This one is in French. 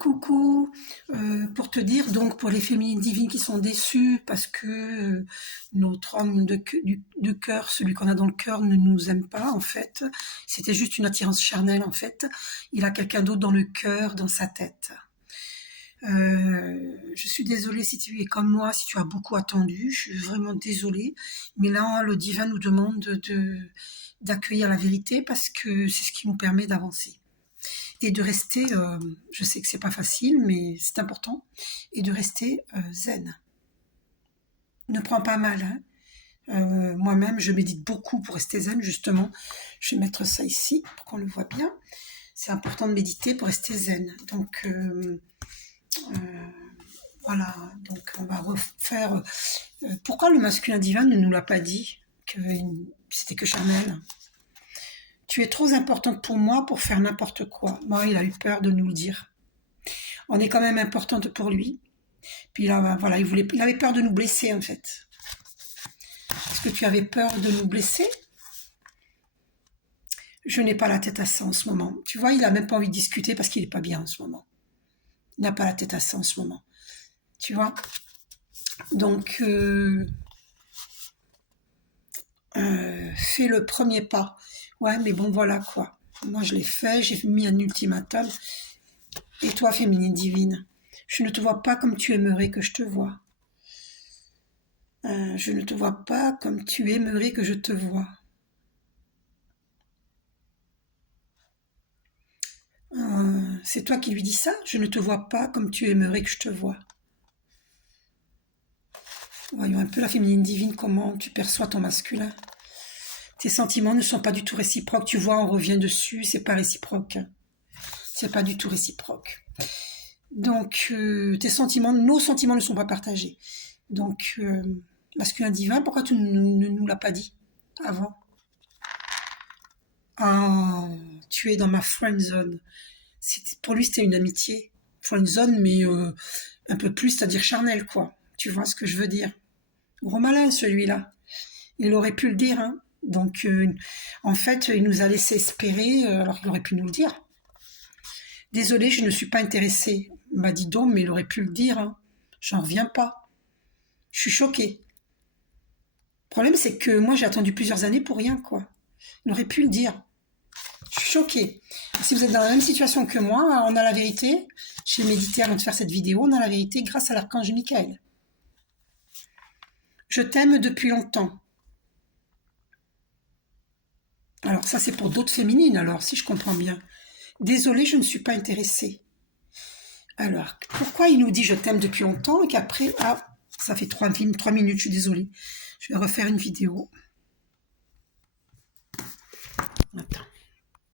Coucou, pour te dire donc pour les féminines divines qui sont déçues parce que notre homme de cœur, celui qu'on a dans le cœur, ne nous aime pas en fait. C'était juste une attirance charnelle en fait. Il a quelqu'un d'autre dans le cœur, dans sa tête. Je suis désolée si tu es comme moi, si tu as beaucoup attendu. Je suis vraiment désolée. Mais là, le divin nous demande d'accueillir la vérité parce que c'est ce qui nous permet d'avancer et de rester, je sais que c'est pas facile, mais c'est important, et de rester zen. Ne prends pas mal, hein. Moi-même, je médite beaucoup pour rester zen, justement. Je vais mettre ça ici pour qu'on le voit bien. C'est important de méditer pour rester zen. Donc, voilà. Donc, on va refaire. Pourquoi le masculin divin ne nous l'a pas dit que c'était que charnel? Tu es trop importante pour moi pour faire n'importe quoi. Moi, il a eu peur de nous le dire. On est quand même importante pour lui. Puis là, voilà, il avait peur de nous blesser, en fait. Est-ce que tu avais peur de nous blesser? Je n'ai pas la tête à ça en ce moment. Tu vois, il a même pas envie de discuter parce qu'il est pas bien en ce moment. Il n'a pas la tête à ça en ce moment. Tu vois? Donc, fais le premier pas. Ouais, mais bon, voilà quoi. Moi, je l'ai fait, j'ai mis un ultimatum. Et toi, féminine divine, je ne te vois pas comme tu aimerais que je te vois. Je ne te vois pas comme tu aimerais que je te vois. C'est toi qui lui dis ça? Je ne te vois pas comme tu aimerais que je te vois. Voyons un peu la féminine divine, comment tu perçois ton masculin. Tes sentiments ne sont pas du tout réciproques. Tu vois, on revient dessus, c'est pas réciproque. C'est pas du tout réciproque. Donc, tes sentiments, nos sentiments ne sont pas partagés. Donc, masculin divin, pourquoi tu ne nous l'as pas dit avant? Ah, tu es dans ma friend zone. Pour lui, c'était une amitié. Friend zone, mais un peu plus, c'est-à-dire charnel, quoi. Tu vois ce que je veux dire? Gros malin, celui-là. Il aurait pu le dire, hein. Donc, en fait, il nous a laissé espérer, alors qu'il aurait pu nous le dire. Désolée, je ne suis pas intéressée. Il m'a dit donc, mais il aurait pu le dire, hein. J'en reviens pas. Je suis choquée. Le problème, c'est que moi, j'ai attendu plusieurs années pour rien, quoi. Il aurait pu le dire. Je suis choquée. Si vous êtes dans la même situation que moi, on a la vérité. J'ai médité avant de faire cette vidéo. On a la vérité grâce à l'archange Michael. Je t'aime depuis longtemps. Alors ça, c'est pour d'autres féminines, alors, si je comprends bien. Désolée, je ne suis pas intéressée. Alors, pourquoi il nous dit je t'aime depuis longtemps et qu'après, ah, ça fait 3 minutes, je suis désolée. Je vais refaire une vidéo.